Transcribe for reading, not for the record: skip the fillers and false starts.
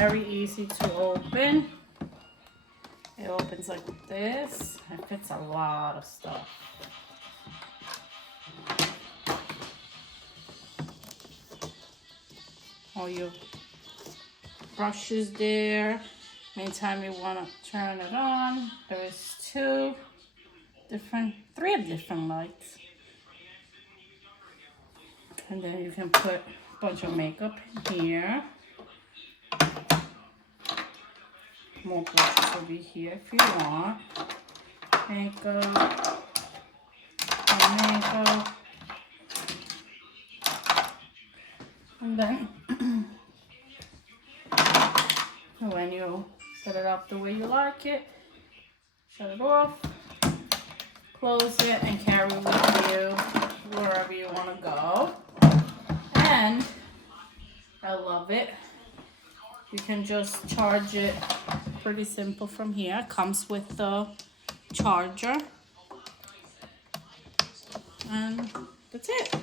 very easy to open. It opens like this. It fits a lot of stuff. All your brushes there. Anytime you want to turn it on, there is three different lights. And then you can put a bunch of makeup in here. More brushes over here if you want. Makeup. Makeup. And then when you set it up the way you like it, shut it off, close it, and carry it with you wherever you want to go. And I love it. You can just charge it pretty simple from here. It comes with the charger. And that's it.